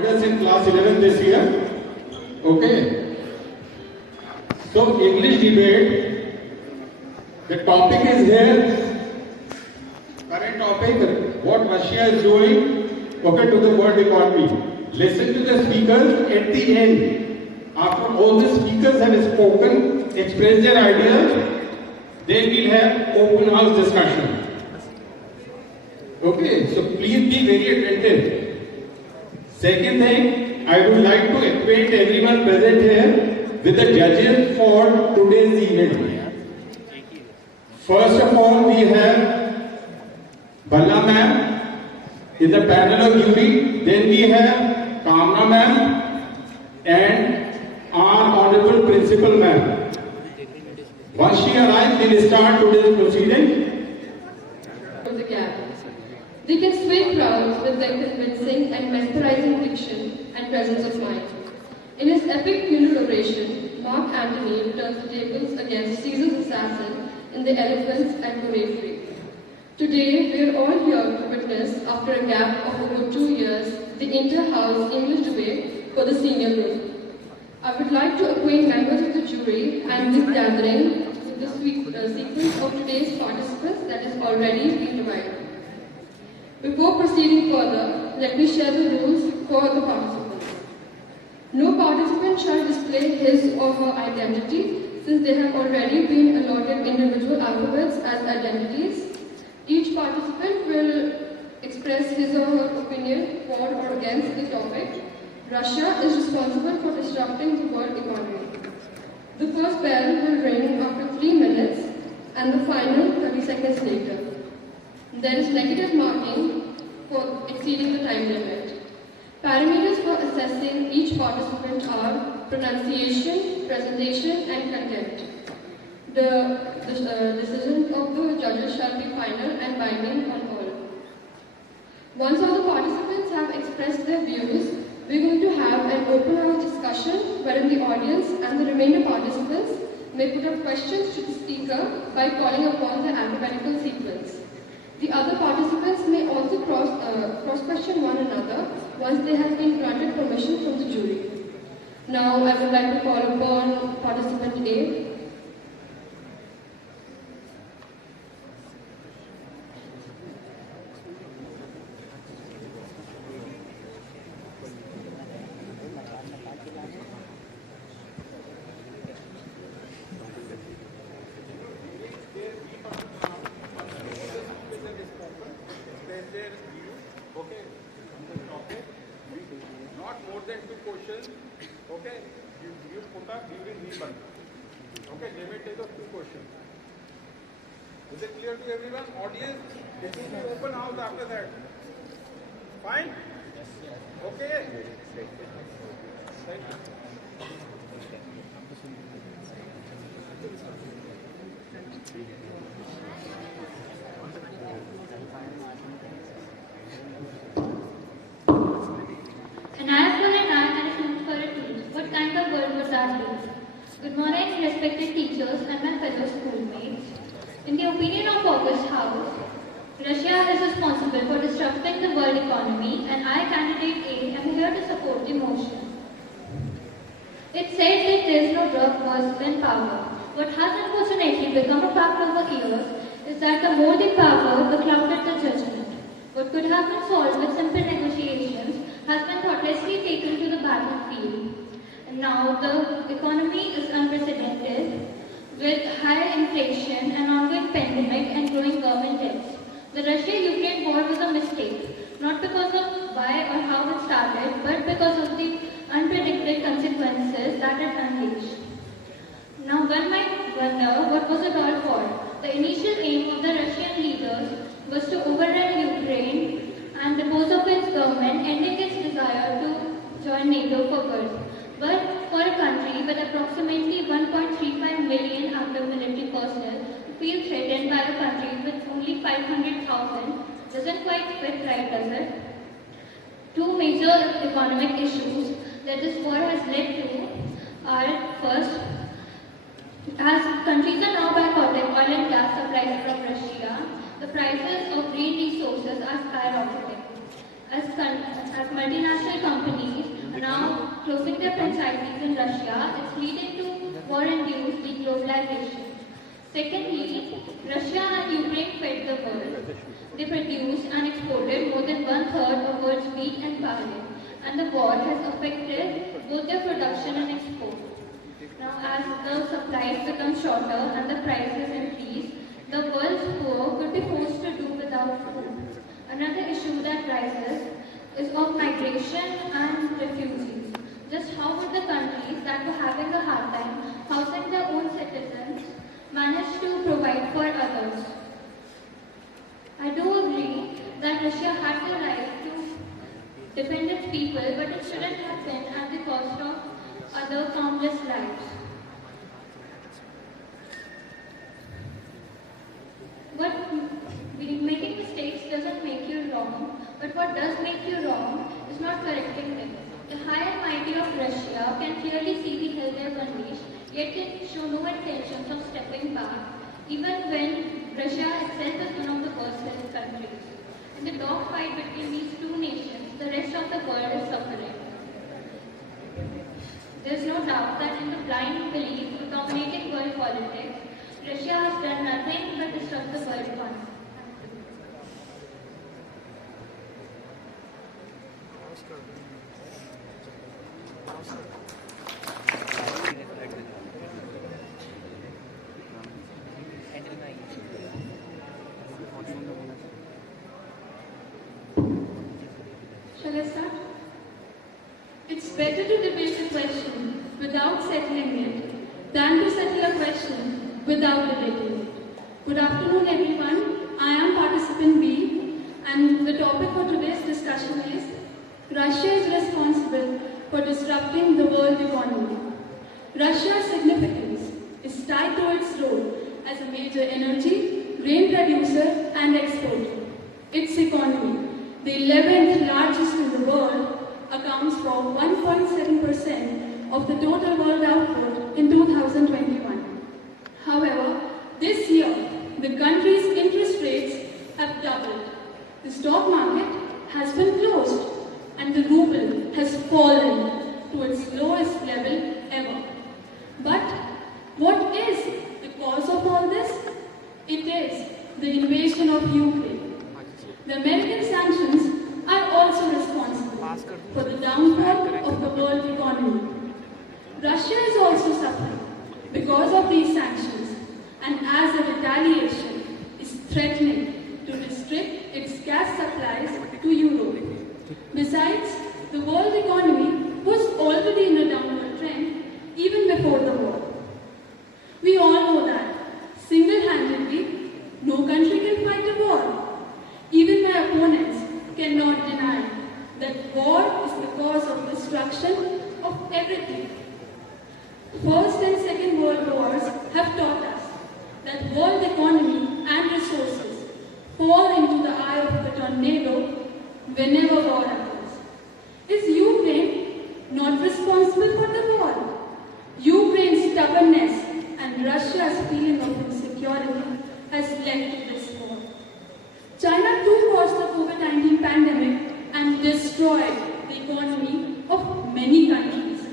joined us in class 11 this year. Okay. So English debate, the topic is here, current topic, what Russia is doing, okay, to the world economy. Listen to the speakers at the end. After all the speakers have spoken, expressed their ideas, then we'll have open house discussion. Okay, so please be very attentive. Second thing, I would like to acquaint everyone present here with the judges for today's event. First of all, we have Balla ma'am in the panel of jury. Then we have Kamna ma'am and our honorable principal ma'am. Once she arrives, we'll start today's proceeding. The gap. They can sway crowds with their convincing and mesmerizing diction and presence of mind. In his epic funeral oration, Mark Antony turns the tables against Caesar's assassin in the elephants and oratory. Today, we are all here to witness, after a gap of over 2 years, the inter-house English debate for the senior group. I would like to acquaint members of the jury and this gathering with the sequence of today's participants that has already been divided. Before proceeding further, let me share the rules for the participants. No participant shall display his or her identity since they have already been allotted individual alphabets as identities. Each participant will express his or her opinion for or against the topic. Russia is responsible for disrupting the world economy. The first bell will ring after 3 minutes and the final 30 seconds later. There is negative marking for exceeding the time limit. Parameters for assessing each participant are pronunciation, presentation, and content. The decision of the judges shall be final and binding on all. Once all the participants have expressed their views, we are going to have an open house discussion wherein the audience and the remainder participants may put up questions to the speaker by calling upon the alphabetical sequence. The other participants may also cross-question one another once they have been granted permission from the jury. Now I would like to call upon participant A. Okay, you put up during rebuttal. Okay, they may take up 2 questions. Is it clear to everyone? Audience, it will be open house after that. Fine? Okay? Thank you. Good morning, respected teachers and my fellow schoolmates. In the opinion of August House, Russia is responsible for disrupting the world economy and I, candidate A, am here to support the motion. It says that there is no drug worse than power. What has unfortunately become a fact over years is that the more the power, the clouded the judgment. What could have been solved with simple negotiations has been thoughtlessly taken to the battlefield. Now the economy is unprecedented with higher inflation, an ongoing pandemic and growing government debts. The Russia-Ukraine war was a mistake, not because of why or how it started, but because of the unpredicted consequences that it unleashed. Now one might wonder what was it all for. The initial aim of the Russian leaders was to overrun Ukraine and depose of its government, ending its desire to join NATO for good. But for a country with approximately 1.35 million active military personnel to feel threatened by a country with only 500,000 doesn't quite fit right, does it? 2 major economic issues that this war has led to are, first, as countries are now boycotting oil and gas supplies from Russia, the prices of green resources are skyrocketing. As multinational companies Now, closing their franchises in Russia is leading to war-induced deglobalization. Secondly, Russia and Ukraine fed the world. They produced and exported more than one-third of world's wheat and barley, and the war has affected both their production and export. Now, as the supplies become shorter and the prices increase, the world's poor could be forced to do without food. Another issue that rises is of migration and refugees. Just how would the countries that were having a hard time housing their own citizens manage to provide for others? I do agree that Russia had the right to defend its people, but it shouldn't have been at the cost of other countless lives. Making mistakes doesn't make you wrong, but what does make you wrong is not correcting them. The high and mighty of Russia can clearly see the hell they've unleashed, yet they show no intentions of stepping back, even when Russia itself is one of the worst held countries. In the dogfight between these two nations, the rest of the world is suffering. There is no doubt that in the blind belief of dominating world politics, Russia has done nothing but disrupt the world economy. Shall I start? It's better to debate a question without settling it than to settle a question without debating it. Good afternoon, everyone. I am participant B, and the topic for today's discussion is Russia is responsible for disrupting the world economy. Russia's significance is tied to its role as a major energy, grain producer, and exporter. Its economy, the 11th largest in the world, accounts for 1.7% of the total world output in 2021. However, this year, the country's interest rates have doubled. The stock market has been closed, and the ruble has fallen to its lowest level ever. But what is the cause of all this? It is the invasion of Ukraine. The American sanctions are also responsible for the downfall of the world economy. Russia is also suffering because of these sanctions, and as a retaliation is threatening to restrict its gas supplies to Europe. Besides, the world economy was already in a downward trend even before the war. We all know that single-handedly, no country can fight a war. Even my opponents cannot deny that war is the cause of destruction of everything. First and Second World Wars have taught us that world economy and resources fall into the eye of the tornado whenever war occurs. Is Ukraine not responsible for the war? Ukraine's stubbornness and Russia's feeling of insecurity has led to this war. China too caused the COVID-19 pandemic and destroyed the economy of many countries.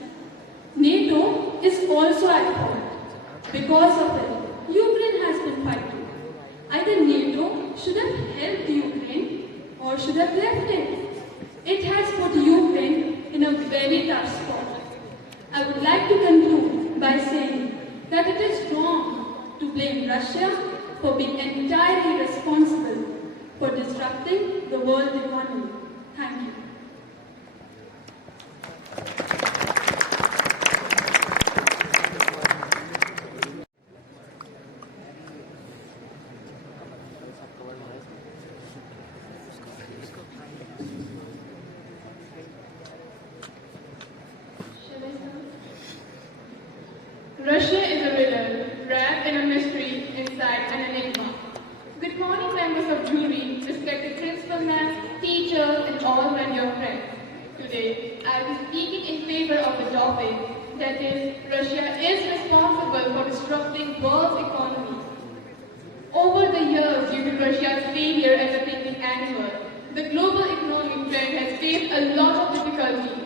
NATO is also at fault. Because of it, Ukraine has been fighting. Either NATO should have helped Ukraine or should have left it. It has put Ukraine in a very tough spot. I would like to conclude by saying that it is wrong to blame Russia for being entirely responsible for disrupting the world economy. Thank you. Russia is a riddle, wrapped in a mystery, inside an enigma. Good morning, members of jury, respected principal ma'am, teachers, and all my dear friends. Today, I will be speaking in favor of the topic, that is, Russia is responsible for disrupting world's economy. Over the years, due to Russia's failure as a thinking animal, the global economic trend has faced a lot of difficulties.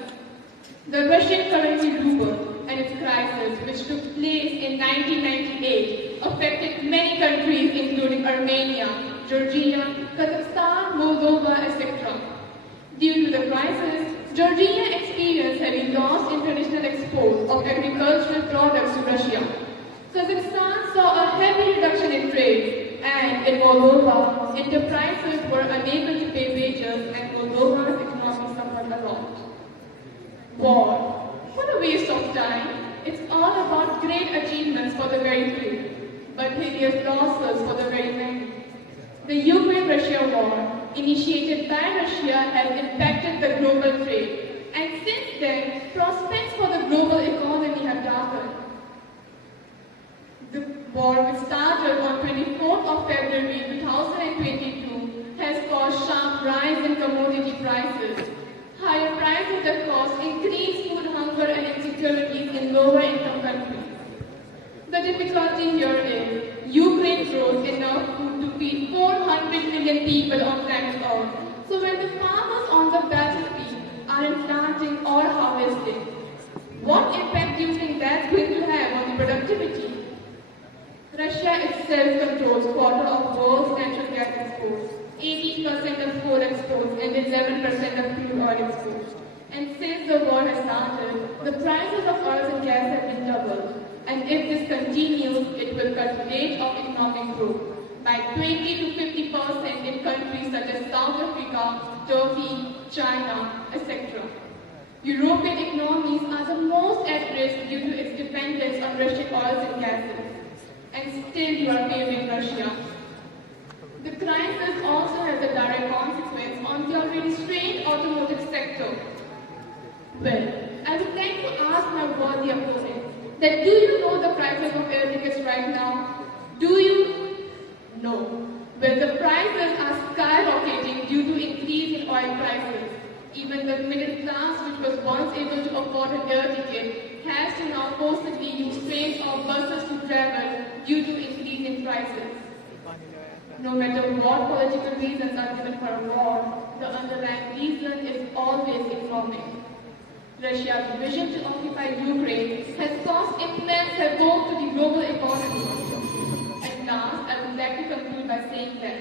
1998 affected many countries including Armenia, Georgia, Kazakhstan, Moldova, etc. Due to the crisis, Georgia experienced heavy loss in traditional exports of agricultural products to Russia. Kazakhstan saw a heavy reduction in trade, and in Moldova, enterprises were unable to pay wages and Moldova's economy suffered a lot. War. What a waste of time. It's all about great achievements for the very few, but hideous losses for the very many. The Ukraine-Russia war, initiated by Russia, has impacted the global trade, and since then, prospects for the global economy have darkened. The war, which started on 24th of February 2022, has caused sharp rise in commodity prices. Higher prices have caused increased food hunger and insecurities in lower-income countries. The difficulty here is Ukraine grows enough food to feed 400 million people on planet Earth. So when the farmers on the battlefield aren't planting or harvesting, what impact do you think that's going to have on the productivity? Russia itself controls quarter of world's natural gas exports, 18% of coal exports, and 11% of crude oil exports. And since the war has started, the prices of oil and gas have been doubled. And if this continues, it will cut the rate of economic growth by 20 to 50% in countries such as South Africa, Turkey, China, etc. European economies are the most at risk due to its dependence on Russian oils and gases. And still you are favoring Russia. The crisis also has a direct consequence on the already strained automotive sector. Well, I would like to ask my worthy opponent that do you know the prices of air tickets right now? Do you? No. Well, the prices are skyrocketing due to increase in oil prices. Even the middle class, which was once able to afford an air ticket, has to now forcibly use trains or buses to travel due to increase in prices. No matter what political reasons are given for a war, the underlying reason is always economic. Russia's vision to occupy Ukraine has caused immense havoc to the global economy. At last, I would like to conclude by saying that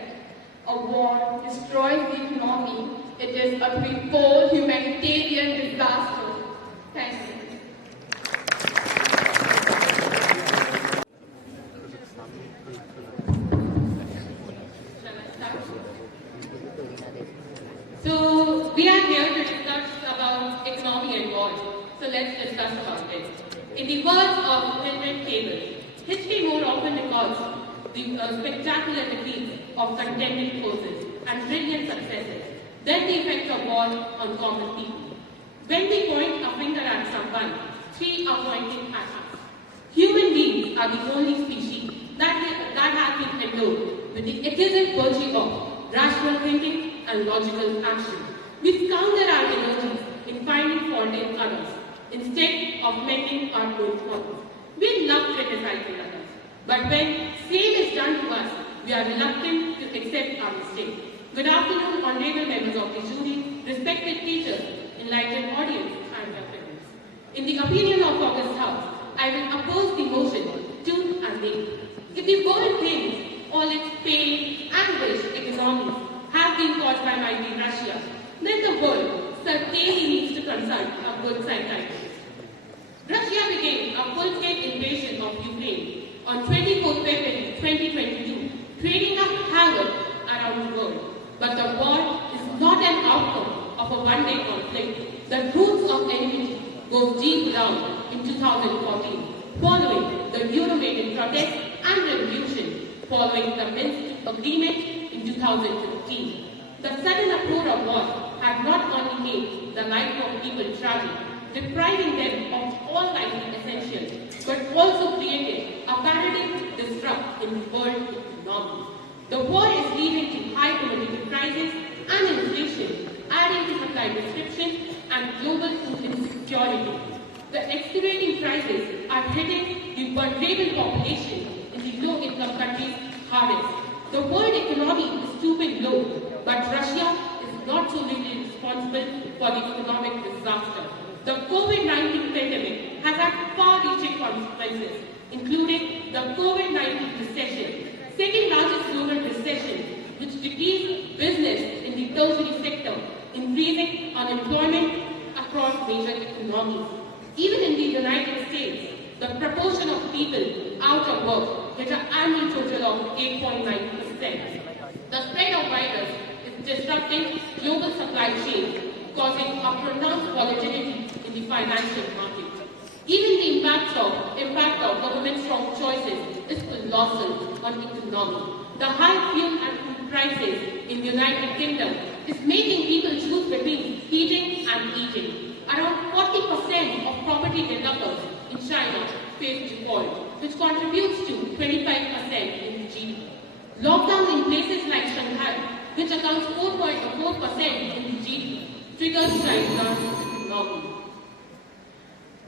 a war destroys the economy. It is a threefold humanitarian disaster. Thank you. So we are here to discuss about economy and war. So let's discuss about it. In the words of Henry Cable, history more often records the spectacular defeats of contending forces and brilliant successes than the effects of war on common people. When we point a finger at someone, three are pointing at us. Human beings are the only species that have been endowed with the exquisite virtue of rational thinking and logical action. We squander our energies in finding fault in others instead of mending our own faults. We love criticizing others, but when same is done to us, we are reluctant to accept our mistake. Good afternoon, honorable members of the jury, respected teachers, enlightened audience, and their parents. In the opinion of August House, I will oppose the motion to and name. If the world thinks all its pain, anguish, economies have been caused by mighty Russia, then the world certainly needs to consult a good psychiatrist. Russia began a full-scale invasion of Ukraine on 24 February 2022, creating a havoc around the world. But the war is not an outcome of a one-day conflict. The roots of enmity go deep down in 2014, following the Euromaidan protest and revolution, following the Minsk agreement in 2015. The sudden uproar of war had not only made the life of people tragic, depriving them of all life's essentials, but also created a paradigm disrupt in the world economy. The war is leading to high commodity prices and inflation, adding to supply restrictions and global food insecurity. The escalating prices are hitting the vulnerable population in the low-income countries hardest. The world economy is stooping low, but Russia is not solely responsible for the economic disaster. The COVID-19 pandemic has had far-reaching consequences, including the COVID-19 recession, second largest global recession, which decreased business in the tertiary sector, increasing unemployment across major economies. Even in the United States, the proportion of people out of work hit an annual total of 8.9%. The spread of virus is disrupting global supply chains, causing a pronounced volatility in the financial market. Even the impact of government strong choices is colossal on economy. The high fuel and food prices in the United Kingdom is making people choose between heating and eating. Around 40% of property developers in China face default, which contributes to 25% in GDP. Lockdown in places like Shanghai, which accounts 4.4% in the GDP, triggers China's economy.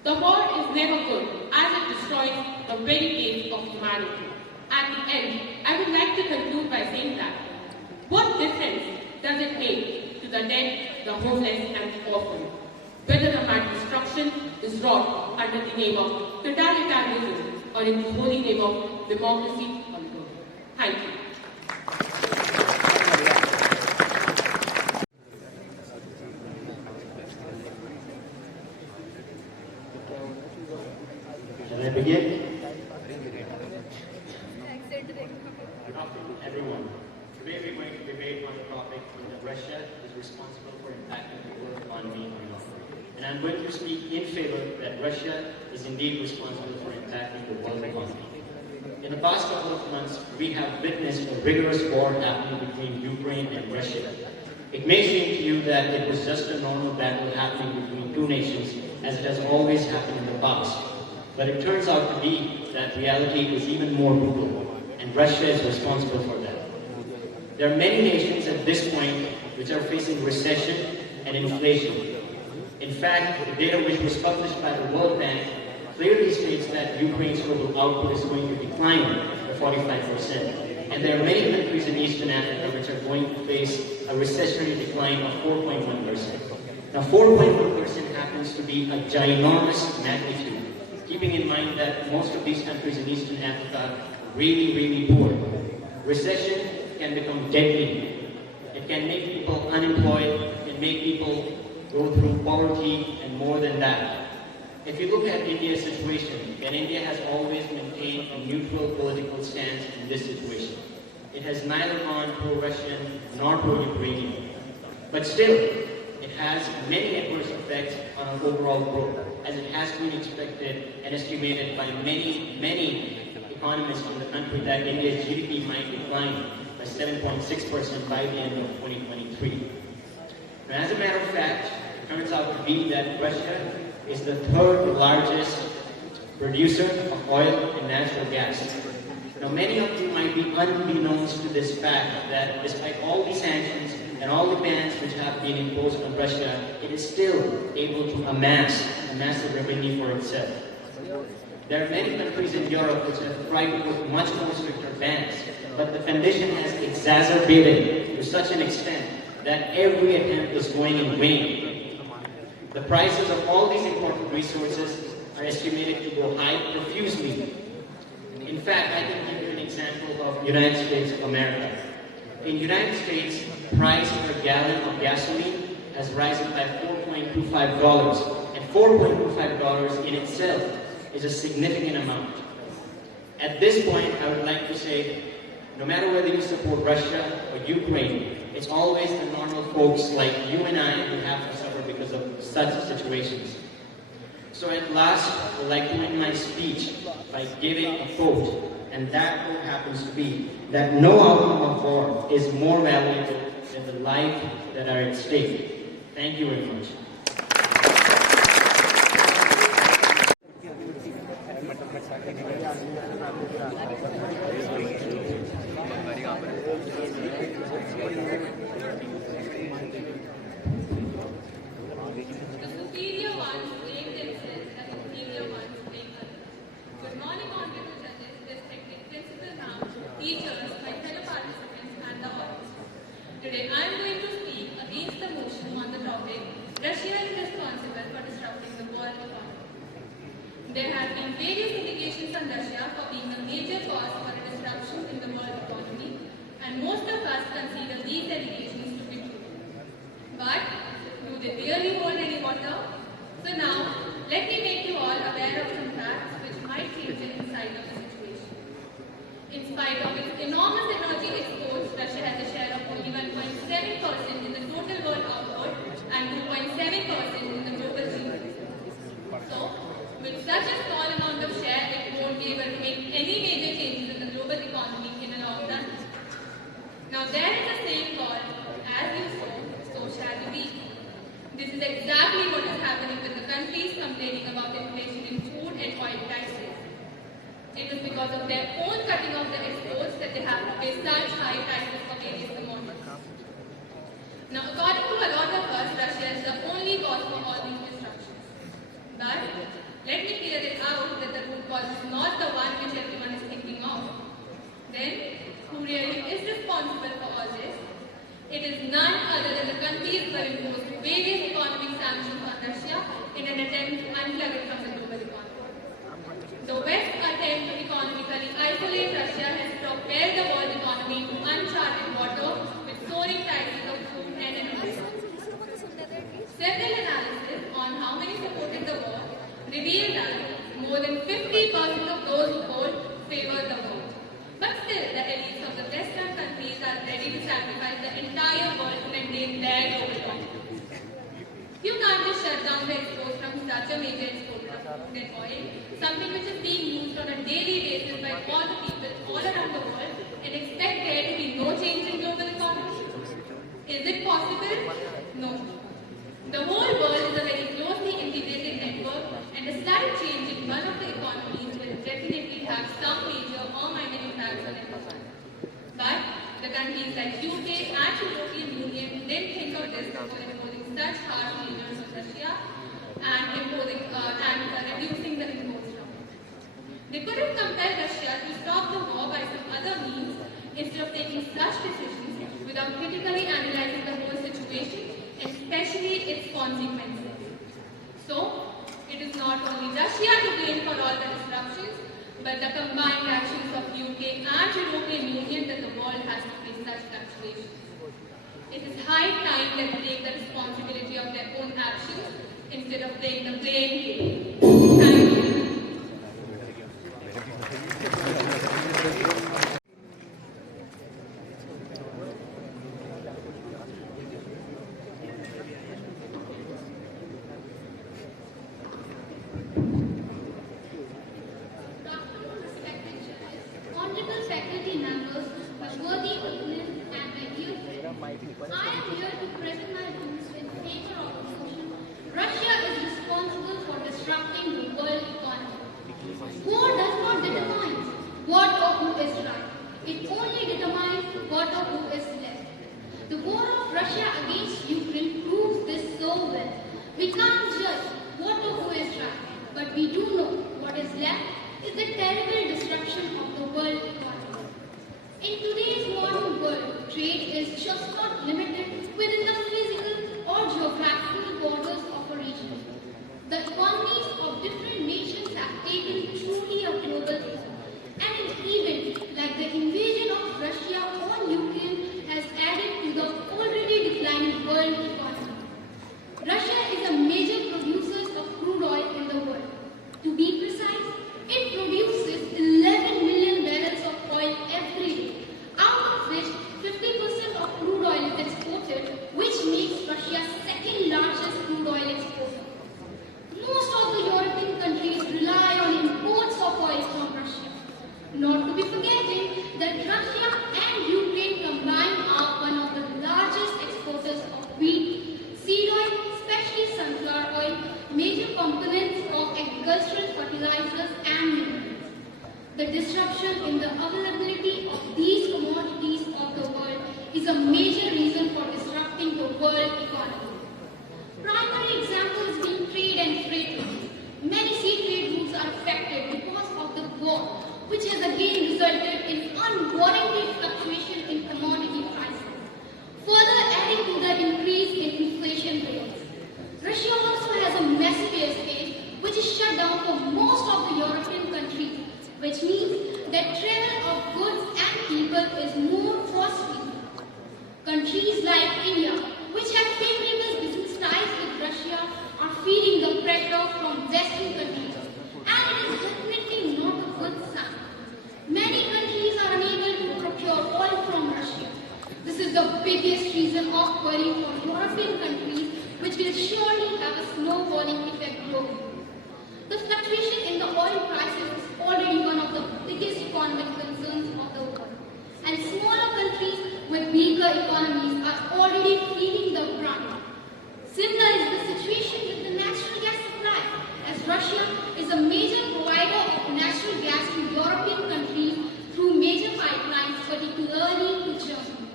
The war is never good, as it destroys the very base of humanity. At the end, I would like to conclude by saying that, what difference does it make to the dead, the homeless, and the orphan, whether a mass destruction is wrought under the name of totalitarianism or in the holy name of democracy or liberty? Thank you. Shall I begin? Good afternoon, everyone. Today we're going to debate on the topic whether Russia is responsible for impacting the world economy or not. And I'm going to speak in favor that Russia is indeed responsible for impacting the world economy. In the past couple of months, we have witnessed a rigorous war happening between Ukraine and Russia. It may seem to you that it was just a normal battle happening between two nations, as it has always happened in the past. But it turns out to be that reality is even more brutal, and Russia is responsible for that. There are many nations at this point which are facing recession and inflation. In fact, the data which was published by the World Bank clearly states that Ukraine's total output is going to decline by 45%. And there are many countries in Eastern Africa which are going to face a recessionary decline of 4.1%. Now, 4.1% happens to be a ginormous magnitude, keeping in mind that most of these countries in Eastern Africa are really, really poor. Recession can become deadly. It can make people unemployed, it can make people go through poverty, and more than that. If you look at India's situation, then India has always maintained a neutral political stance in this situation. It has neither gone pro-Russian nor pro-Ukrainian. But still, it has many adverse effects on our overall growth, as it has been expected and estimated by many economists in the country that India's GDP might decline by 7.6% by the end of 2023. Now, as a matter of fact, it turns out to be that Russia is the third largest producer of oil and natural gas. Now, many of you might be unbeknownst to this fact that despite all the sanctions and all the bans which have been imposed on Russia, it is still able to amass a massive revenue for itself. There are many countries in Europe which have tried to put much more stricter bans, but the condition has exacerbated to such an extent that every attempt is going in vain. The prices of all these important resources are estimated to go high profusely. In fact, I can give you an example of United States of America. In United States, price per gallon of gasoline has risen by $4.25, and $4.25 in itself is a significant amount. At this point, I would like to say, no matter whether you support Russia or Ukraine, it's always the normal folks like you and I who have to suffer because of such situations. So at last, I would like to end my speech by giving a quote, and that quote happens to be that no outcome of war is more valuable than the lives that are at stake. Thank you very much. The superior ones blame themselves and the inferior ones blame others. Good morning, honorable judges, respected principal ma'am, teachers, my fellow participants, and the audience. Today, I am going to speak against the motion on the topic, Russia is responsible for disrupting the world economy. There have been various Russia for being a major cause for a disruption in the world economy, and most of us consider these allegations to be true. But do they really hold any water? So now, let me make you all aware of some facts which might change the insight of the situation. In spite of its enormous energy exports, Russia has a share of only 1.7% in the total world output and 2.7% in the global GDP. So, with such a small amount of share, it won't be able to make any major changes in the global economy in the long run. Now, there is a saying called, as you sow, so shall you reap. This is exactly what is happening with the countries complaining about inflation in food and oil prices. It is because of their own cutting off the exports that they have to pay such high prices for various commodities. Now, according to a lot of us, Russia is the only cause for all these disruptions. But let me clear it out that the root cause is not the one which everyone is thinking of. Then, who really is responsible for all this? It is none other than the countries who have imposed various economic sanctions on Russia in an attempt to unplug it from the global economy. The West's attempt to economically isolate Russia has propelled the world economy into uncharted water with soaring prices of food and energy. Several analyses on how many supported the war reveal that more than 50% of those who vote favor the war. But still, the elites of the Western countries are ready to sacrifice the entire world to maintain their global dominance. You can't just shut down the exports from such a major exporter of food and oil, something which is being used on a daily basis by all the people all around the world, and expect there to be no change in global economy. Is it possible? No. The whole world is a very closely integrated network, and a slight change in one of the economies will definitely have some major or minor impacts on everyone. But the countries like UK and European Union didn't think of this before imposing such harsh measures on Russia and reducing the imports from it. They could have compelled Russia to stop the war by some other means instead of taking such decisions without critically analyzing the whole situation, especially its consequences. So, it is not only Russia to blame for all the disruptions, but the combined actions of UK and European Union that the world has to face such fluctuations. It is high time that they take the responsibility of their own actions instead of playing the blame game. Thank you. Honorable faculty members, worthy opponents, and my dear friends, I am here to present my views in favor of the motion. Russia is responsible for disrupting the world economy. War does not determine what or who is right. It only determines what or who is left. The war of Russia against Ukraine proves this so well. We can't judge what or who is right, but we do know what is left is the terrible disruption of the world economy. In today's modern world, trade is just not limited within the physical or geographical borders of a region. The economies of different nations have taken truly a global toll. And an event like the invasion of Russia on Ukraine has added to the already declining world economy. Russia is a major producer of crude oil in the world. To be precise, it produces 11 million barrels of oil every day, out of which 50% of crude oil is exported, which makes Russia second largest crude oil exporter. Most of the European countries rely on imports of oil from Russia. Not to be forgetting that Russia and Ukraine combined are one of the largest exporters of wheat, seed oil, especially sunflower oil, major components of agricultural fertilizers and minerals. The disruption in the availability of these commodities of the world is a major reason for disrupting the world economy. Primary examples being trade and freight routes. Many sea trade routes are affected because of the war, which has again resulted in unwarranted fluctuation in commodity prices, further adding to the increase in inflation rates. Russia also has a massive airspace which is shut down for most of the European countries, which means that travel of goods and people is more costly. Countries like India, which have favorable business ties with Russia, are feeling the pressure from Western countries, and it is definitely not a good sign. Many countries are unable to procure oil from Russia. This is the biggest reason of worry for European countries, which will surely have a snowballing effect globally. The fluctuation in the oil prices is already one of the biggest economic concerns of the world, and smaller countries with weaker economies are already feeling the brunt. Similar is the situation with the natural gas supply, as Russia is a major provider of natural gas to European countries through major pipelines, particularly to Germany.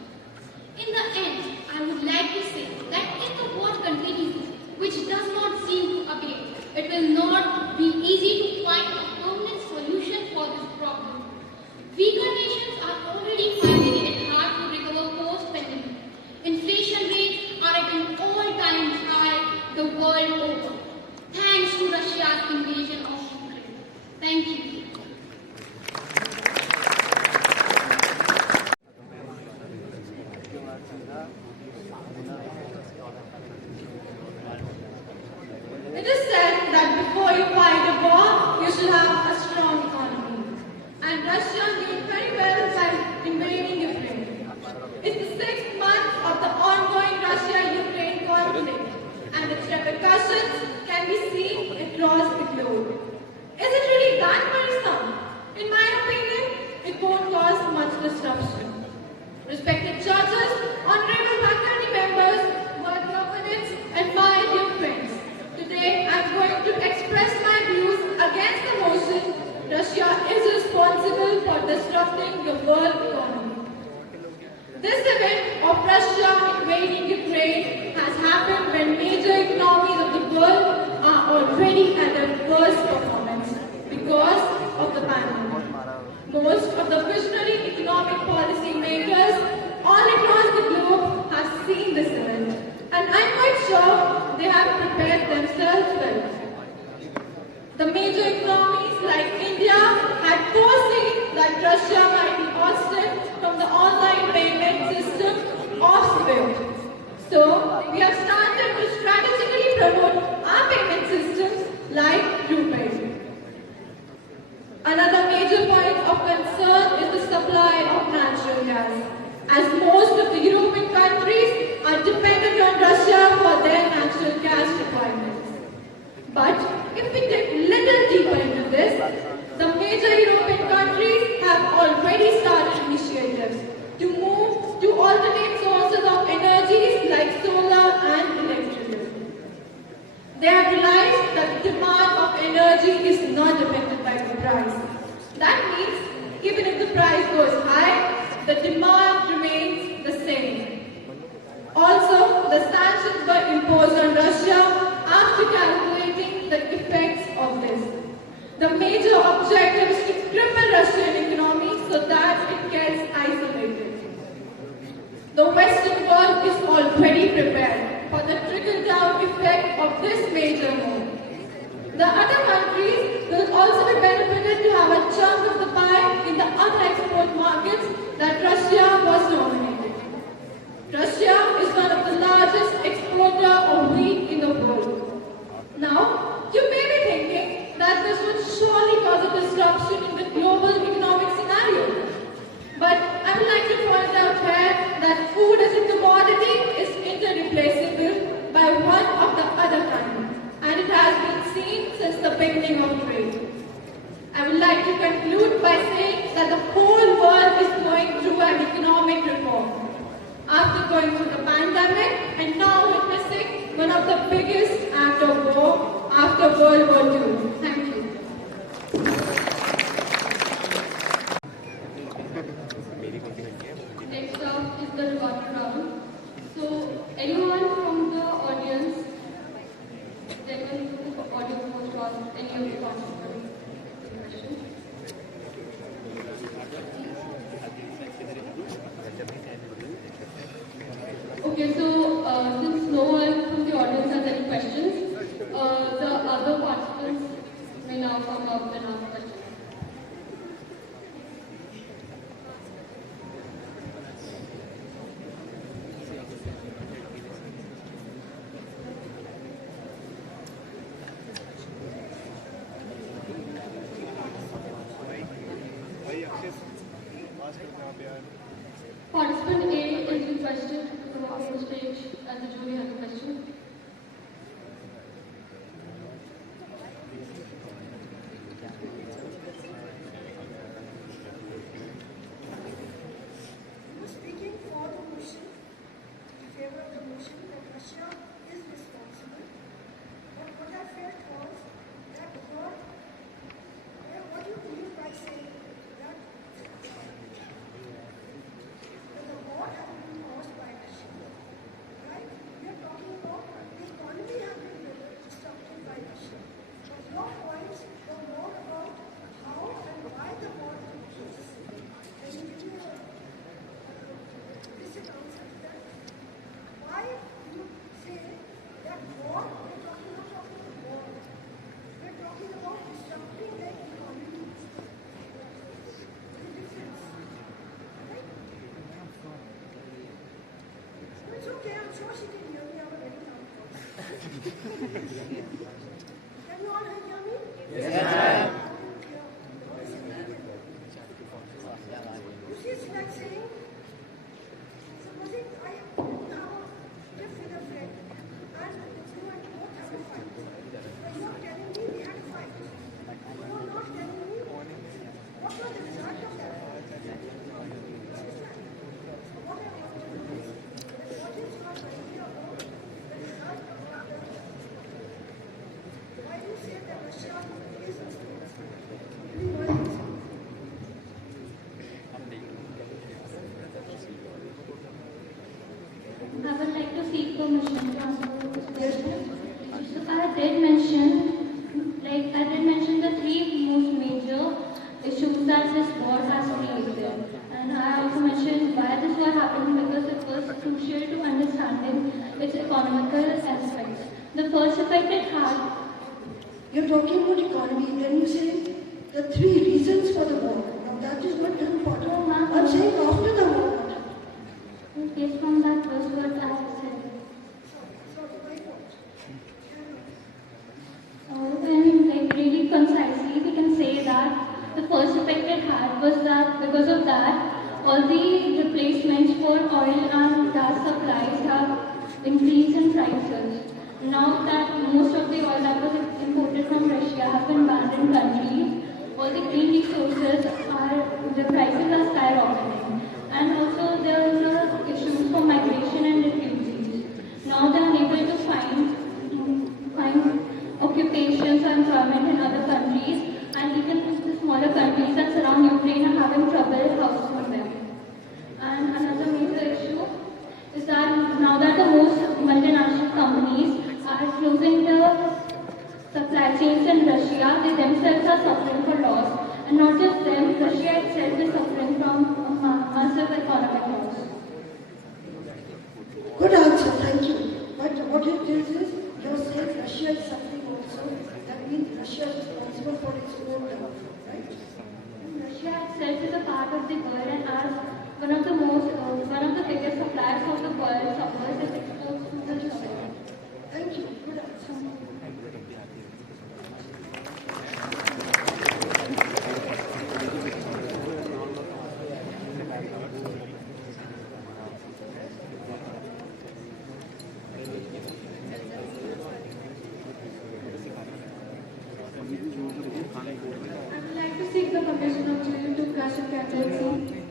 In the end, I would like to say that if the war continues, which does not seem to abate, it will not be easy to find a permanent solution for this problem. Weaker nations are already finding it hard to recover post-pandemic. Inflation rates are at an all-time high the world over, thanks to Russia's invasion of Ukraine. Thank you. It is said that before you fight a war, you should have a strong economy. And Russia did very well by invading Ukraine. It's the 6th month of the ongoing Russia-Ukraine conflict, and its repercussions can be seen across the globe. Is it really that worrisome? In my opinion, it won't cause much disruption. Respected judges, honorable faculty members, board proponents, and my dear friends, today I am going to express my views against the motion Russia is responsible for disrupting the world economy. This event of Russia invading Ukraine has happened when major economies of the world are already at their worst performance because of the pandemic. Most of the visionary economic policy makers all across the globe have seen this event, and I'm quite sure they have prepared themselves well. The major economies like India had foreseen that Russia might be ousted from the online payment system of SWIFT. So, we have started to strategically promote our payment systems like RuPay. Another major point of concern is the supply of natural gas, as most of the European countries are dependent on Russia for their natural gas requirements. But if we dig little deeper into this, the major European countries have already started initiatives to move to alternate sources of energies like solar and electricity. They have realized that the demand of energy is not dependent by the price. That means, even if the price goes high, the demand remains the same. Also, the sanctions were imposed on Russia after calculating the effects of this. The major objective is to cripple Russian economy so that it gets isolated. The Western world is already prepared for the trickle-down effect of this major move. The other countries will also be benefited to have a chunk of the pie in the other export markets that Russia was nominated. Russia is one of the largest exporter of wheat in the world. Now, you may be thinking that this would surely cause a disruption in the global economic scenario. But I would like to point out here that food as a commodity is interreplaceable by one of the other kind, and it has been seen since the beginning of trade. I would like to conclude by saying that the whole world is going through an economic reform. After going through the pandemic and now witnessing one of the biggest acts of war after World War II. Thank you. Next up is the rebuttal round. So, anyone from the audience, they can use the audio form to ask any of the participants questions. Okay, so since no one from the audience has any questions, the other participants may now come up and ask questions. question to come up on the stage as the jury has a question. Speaking for the motion, in favor of the motion that Russia is responsible, but what I felt was that what do you mean by saying that the war has been caused by Russia, right? We are talking about the economy has been disrupted by Russia. But your points were more about how and why the war took place. Can you give me this answer to that? Why you say that war, we're not talking about war. We're talking about disrupting the economy. The difference. Right? It's okay, I'm sure she can hear me. I have a very loud voice. Can you all hear me? Yes, ma'am. You see, it's like saying, supposing I have a diff with a friend, and you and both have a fight. But you are telling me we had a fight. You are not telling me what was the result of that fight. So what I want to know is, what is your idea about the result of that fight? Why do you say that Russia is responsible? Only one reason. I would like to seek permission to answer this question. So I did mention the three most major issues that this war has created. And I also mentioned why this war happened because it was crucial to understanding its economical aspects. The first effect it had. You're talking about economy, then you say the three reasons for the war. Now that is not important. Oh, ma'am. I'm saying after the war. Based from that was what I said. Then, like really concisely, we can say that the first effect it had was that because of that, all the replacements for oil and gas supplies have increased in prices. Now that most of the oil that was imported from Russia has been banned in countries, all the green resources the prices are skyrocketing. And also there are issues for migration and refugees. Now they are unable to find occupations or employment in other countries, and even the smaller countries that surround Ukraine are having trouble housing them. And another major issue is that now that the most multinational companies are closing their supply chains in Russia, they themselves are suffering for loss. And not just them, Russia itself is suffering from massive economic loss. Good answer, thank you. But what it is you're saying Russia is suffering also. That means Russia is responsible for its own downfall, right? Russia itself is a part of the world, and as one of the biggest suppliers of the world suffers its exports to the Russia. Thank you. Good answer. I would like to seek the permission of children to crush a candidacy.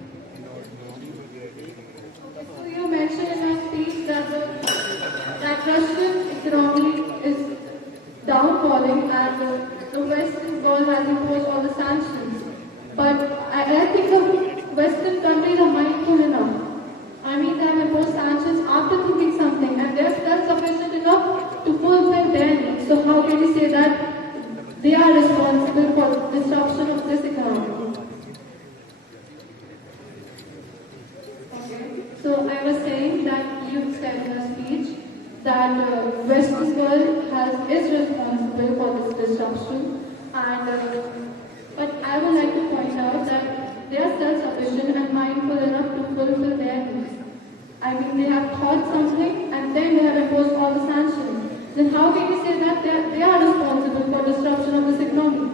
So you mentioned in your speech that Russian economy is downfalling and the Western world has imposed all the sanctions. But I think the Western countries are mindful enough. I mean, they have imposed sanctions after thinking something, and they are self-sufficient enough to fulfill their needs. So how can you say that they are responsible for the disruption of this economy? Okay. So I was saying that you said in your speech that Western world is responsible for this disruption, and but I would like to point out that they are self-sufficient and mindful enough to fulfill their needs. I mean, they have thought something and then they have imposed all the sanctions. Then how can you say that they are responsible for disruption of this economy?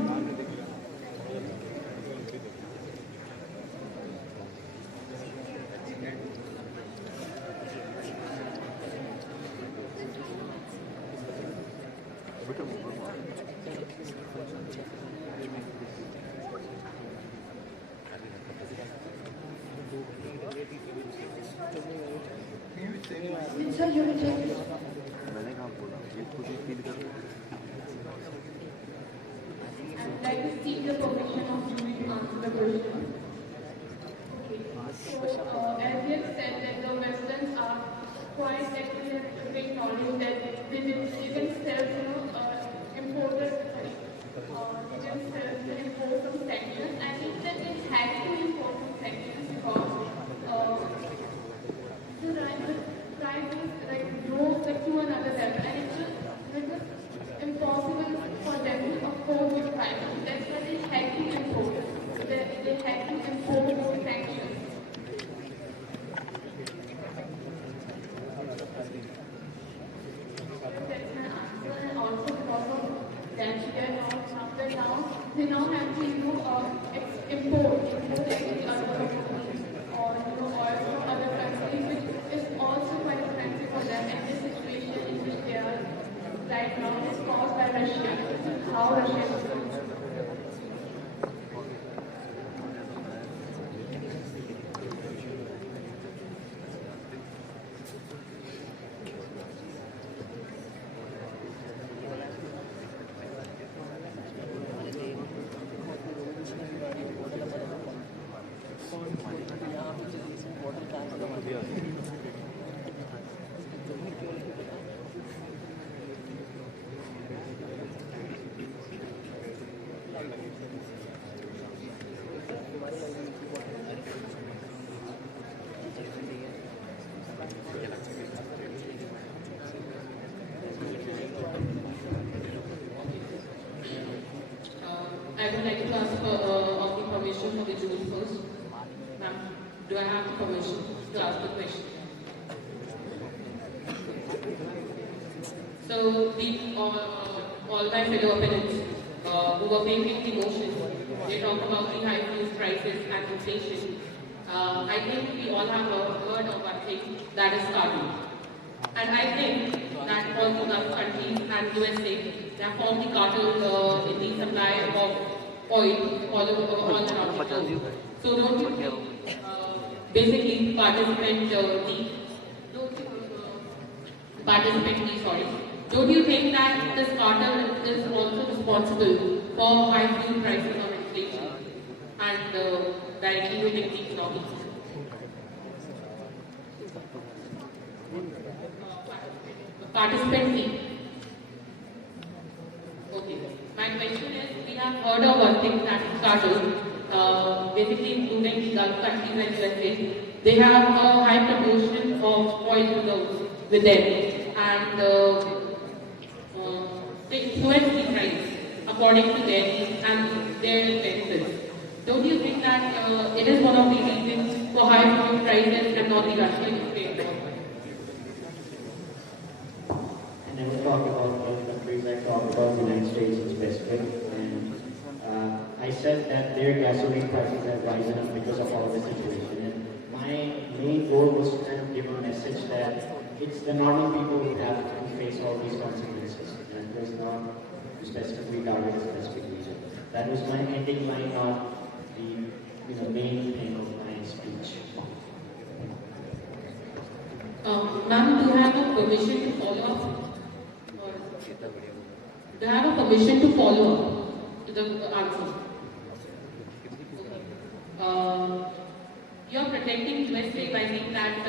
Sir, you will take it. I'd like to seek the permission of jury to answer the question. Okay. So, as you have said that the Westerns are quite excellent in big knowledge that they themselves, imported, they themselves import some sanctions. I think that they had to import some sanctions because the price was like rose like to another level, and it was impossible for them to afford the prices. That's why they had to import. They had to impose those sanctions. That's my answer, and also because of that, they now have to import actually other companies or oil from other countries, which is also quite expensive for them. And this situation in which they are right now is caused by Russia. How Russia is going. I would like to ask of the permission for the jury first. Ma'am, do I have the permission to ask the question? So, all my fellow opponents who were making the motion, they talk about the high food prices and inflation. I think we all have heard of one thing, that is cartel. And I think that all the Gulf countries and USA, they have formed the cartel in the supply of oil all around the globe. So don't you think, basically participant don't you think that this cartel is also responsible for high fuel prices or inflation and directly hitting the economy? Participant fee. Okay. My question is, we have heard of one thing, that is cartel, basically including the Gulf countries and USA. They have a high proportion of oil reserves with them, and they influence the price according to their needs and their benefits. Don't you think that it is one of the reasons for high fuel prices and not the Russian-Ukraine war? I never talk about Gulf countries, I talk about the United States in specific. And I said that their gasoline prices have risen up because of all this situation. And my main goal was to kind of give a message that it's the normal people who have to face all these consequences. And it was not to specifically target a specific region. That was my ending line, not the main thing of my speech. Ma'am, do you have a permission to follow up? Do you have a permission to follow up to the answer? You are protecting USA by saying that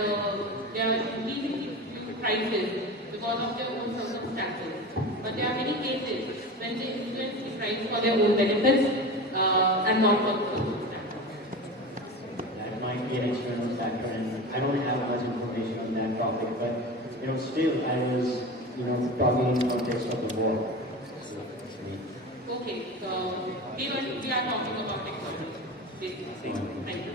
they are increasing fuel prices because of their own circumstances. But there are many cases when they influence the price for their own benefits and not for the circumstances. That might be an external factor, and I don't have much information on that topic, but still I was talking in context of the war. Okay, we are talking about technology, basically. Thank you.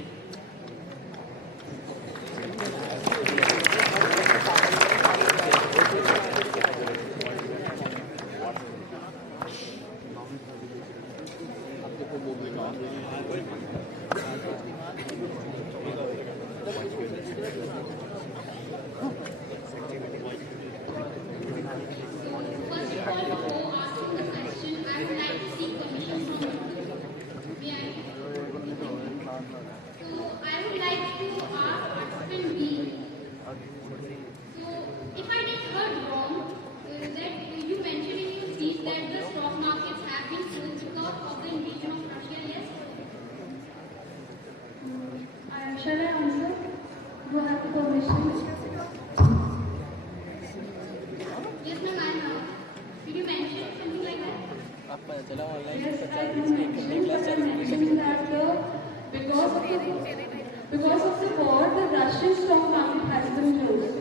First of all, before asking the Shall I answer? Do I have the permission? Yes, ma'am, I know. Did you mention something like that? Yes, I do mention, but I mentioned that because of the war, the Russian stock market has been closed.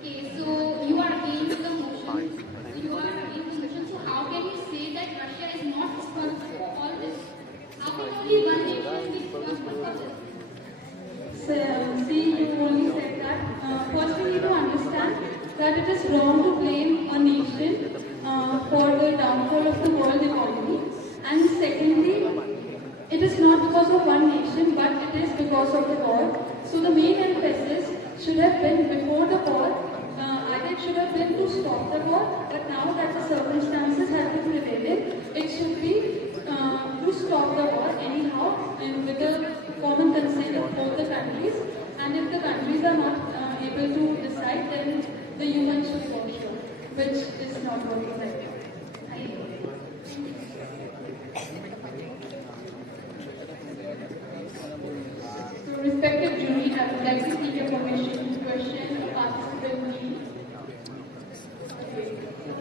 Okay, so you are against the motion. So how can you say that Russia is not responsible for all this? How can only one nation be responsible for this? So, see, you only said that. First, we need to understand that it is wrong to blame a nation for the downfall of the world economy. And secondly, it is not because of one nation, but it is because of the war. So the main emphasis should have been before the war. Either it should have been to stop the war, but now that the circumstances have been prevailing, it should be to stop the war anyhow, and with the common consent of both the countries. And if the countries are not able to decide, then the UN should for sure, which is not working right now. So, respected jury, I would like to seek your permission to question a participant G.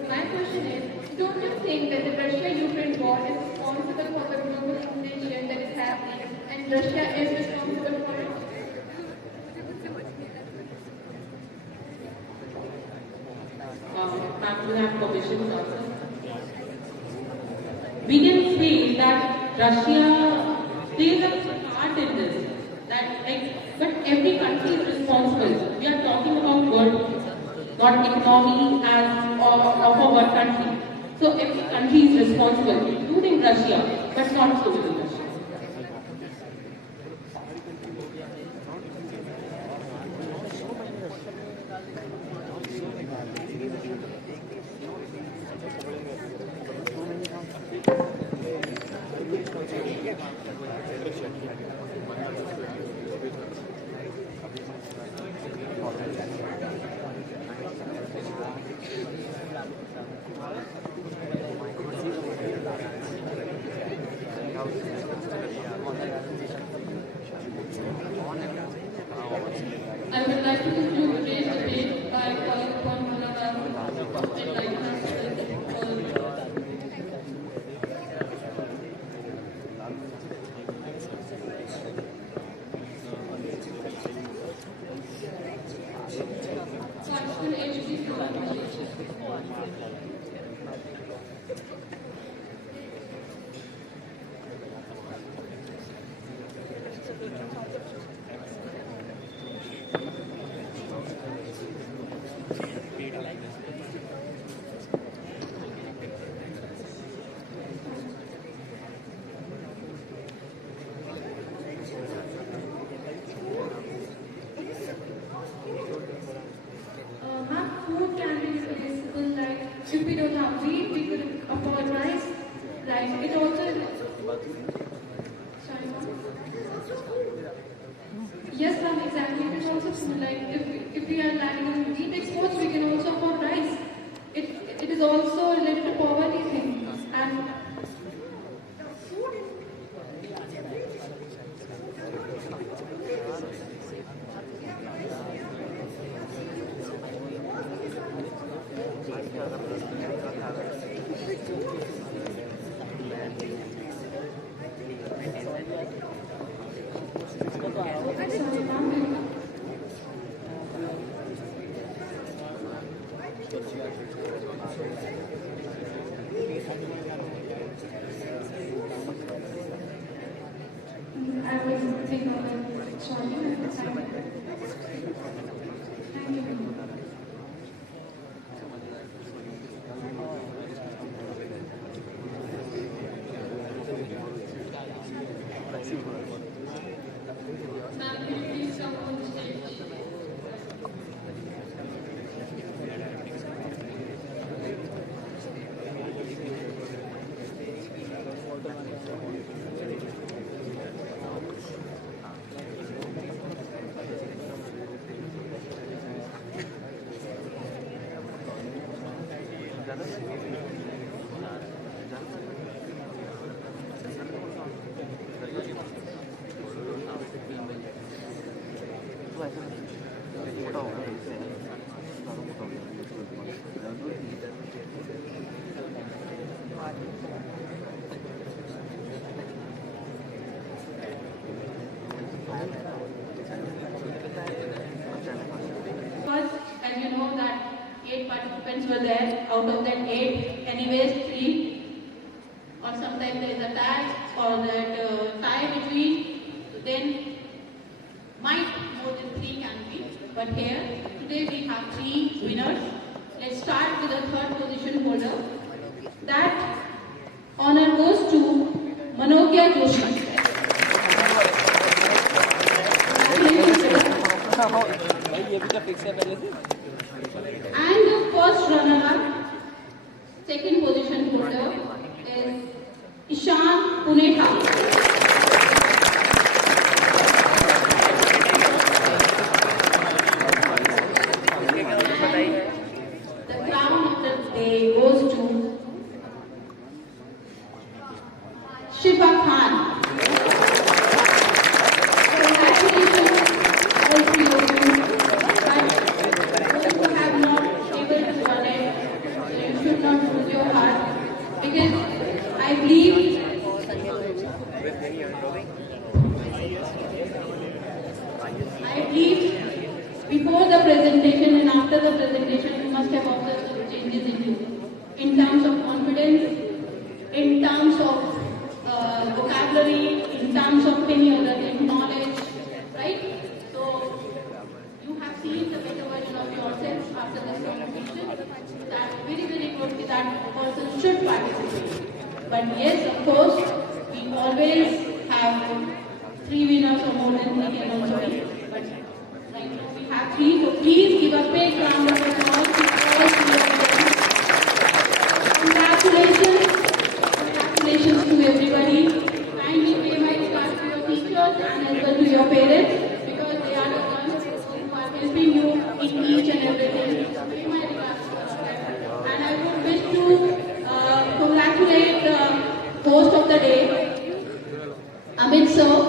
My question is, don't you think that the Russia-Ukraine war is responsible for the global inflation that is happening, and Russia is responsible for it? Ma'am, you have permission to answer. We can say that Russia plays a part in this. But every country is responsible. We are talking about world, not economy of a one country. So every country is responsible, including Russia, but not totally Russia. I would like to conclude today's debate by calling upon Mullah to enlighten us with all. Constable H.P. Ma'am, food can be accessible, like if we don't have wheat, we could afford rice. Like it also. Sorry, ma'am. Yes, ma'am, exactly. It is also food. Like if we are lacking on wheat exports, we can also afford rice. It is also related to poverty thing. And sorry, ma'am. I will think of it. Sorry. Thank you. Ma'am, can you please come on the stage? out of that 8, anyways 3, or sometimes there is a tag or that tie between, so then might more than 3 can be. But here, today we have 3 winners. Let's start with the 3rd position holder. That honor goes to Manogya Joshi. And the first runner-up, 2nd position holder is Ishan Punetha. The crown of the day goes to Shifa Khan. Congratulations, all 3 of you. But those who have not able to run it, so you should not lose your heart, because I believe before the presentation and after the presentation, you must have observed some changes in you, in terms of confidence, in terms of vocabulary, in terms of many other things, knowledge, right? So, you have seen the better version of yourself after this competition. That's very, very good. That person should participate. But yes, of course, we always have 3 winners or more than 3 can also be. But right now we have 3, so please give a big round of applause to all 3 of them. Congratulations. Congratulations to everybody. Kindly pay my regards to your teachers and as well to your parents, because they are the ones who are helping you in each and everything. Pay my regards to them. And I would wish to congratulate the host of the day, Amit sir.